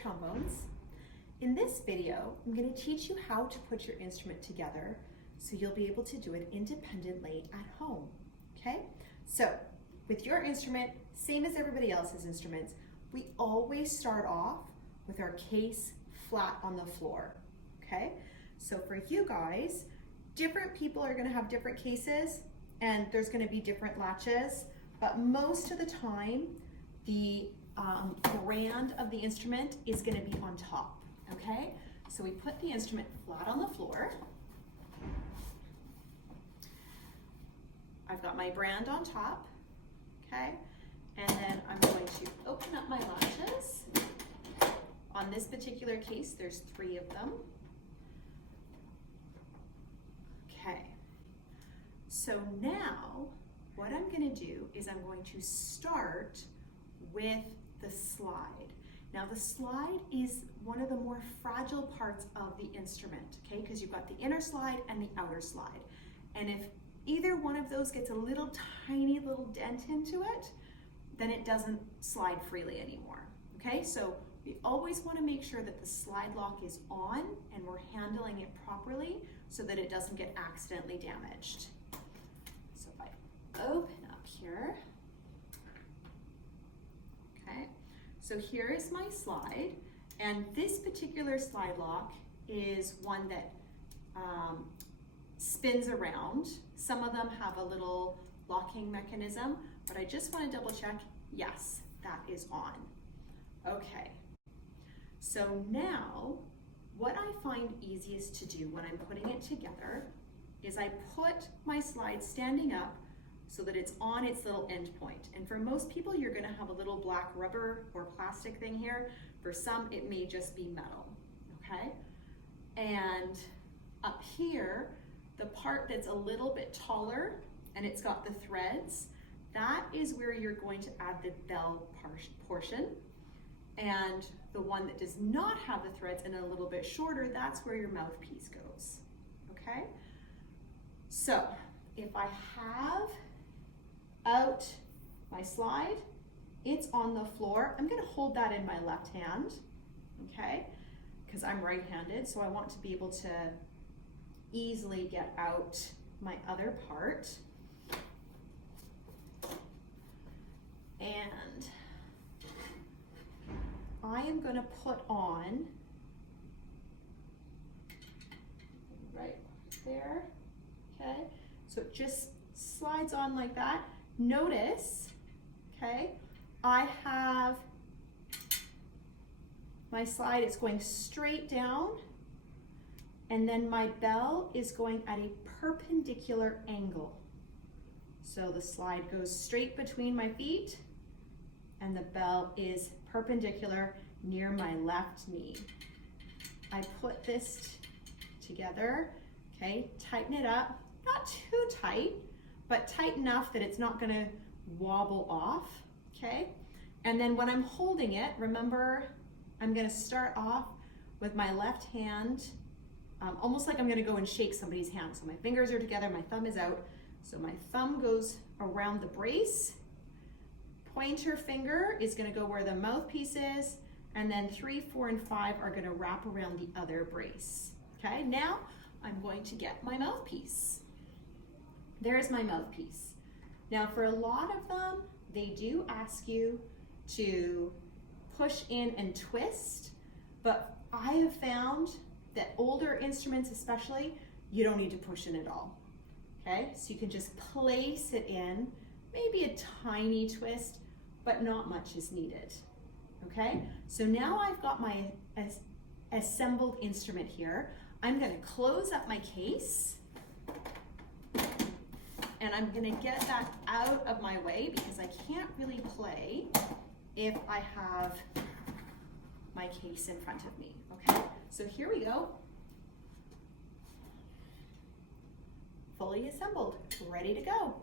trombones. In this video, I'm going to teach you how to put your instrument together so you'll be able to do it independently at home, okay? So, with your instrument, same as everybody else's instruments, we always start off with our case flat on the floor, okay? So for you guys, different people are going to have different cases and there's going to be different latches, but most of the time, the brand of the instrument is going to be on top, okay? So we put the instrument flat on the floor. I've got my brand on top, okay? And then I'm going to open up my latches. On this particular case, there's 3 of them. Okay, so now what I'm going to do is I'm going to start with the slide. Now the slide is one of the more fragile parts of the instrument, okay? Because you've got the inner slide and the outer slide. And if either one of those gets a little tiny little dent into it, then it doesn't slide freely anymore, okay? So we always want to make sure that the slide lock is on and we're handling it properly so that it doesn't get accidentally damaged. So if I open up here, okay, so here is my slide, and this particular slide lock is one that spins around. Some of them have a little locking mechanism, but I just want to double check, yes, that is on. Okay, so now what I find easiest to do when I'm putting it together is I put my slide standing up so that it's on its little end point. And for most people, you're gonna have a little black rubber or plastic thing here. For some, it may just be metal, okay? And up here, the part that's a little bit taller and it's got the threads, that is where you're going to add the bell portion. And the one that does not have the threads and a little bit shorter, that's where your mouthpiece goes, okay? So if I have out my slide, it's on the floor. I'm gonna hold that in my left hand, okay? Because I'm right-handed, so I want to be able to easily get out my other part. And I am going to put on right there, okay? So it just slides on like that. Notice, okay, I have my slide, it's going straight down, and then my bell is going at a perpendicular angle. So the slide goes straight between my feet, and the bell is perpendicular near my left knee. I put this together, okay, tighten it up, not too tight, but tight enough that it's not gonna wobble off, okay? And then when I'm holding it, remember, I'm gonna start off with my left hand, almost like I'm gonna go and shake somebody's hand. So my fingers are together, my thumb is out. So my thumb goes around the brace, pointer finger is going to go where the mouthpiece is, and then 3, 4, and 5 are going to wrap around the other brace. Okay, now I'm going to get my mouthpiece. There's my mouthpiece. Now for a lot of them, they do ask you to push in and twist, but I have found that older instruments especially, you don't need to push in at all. Okay, so you can just place it in, maybe a tiny twist, but not much is needed. Okay, so now I've got my assembled instrument here. I'm going to close up my case, and I'm going to get that out of my way because I can't really play if I have my case in front of me. Okay, so here we go. Fully assembled, ready to go.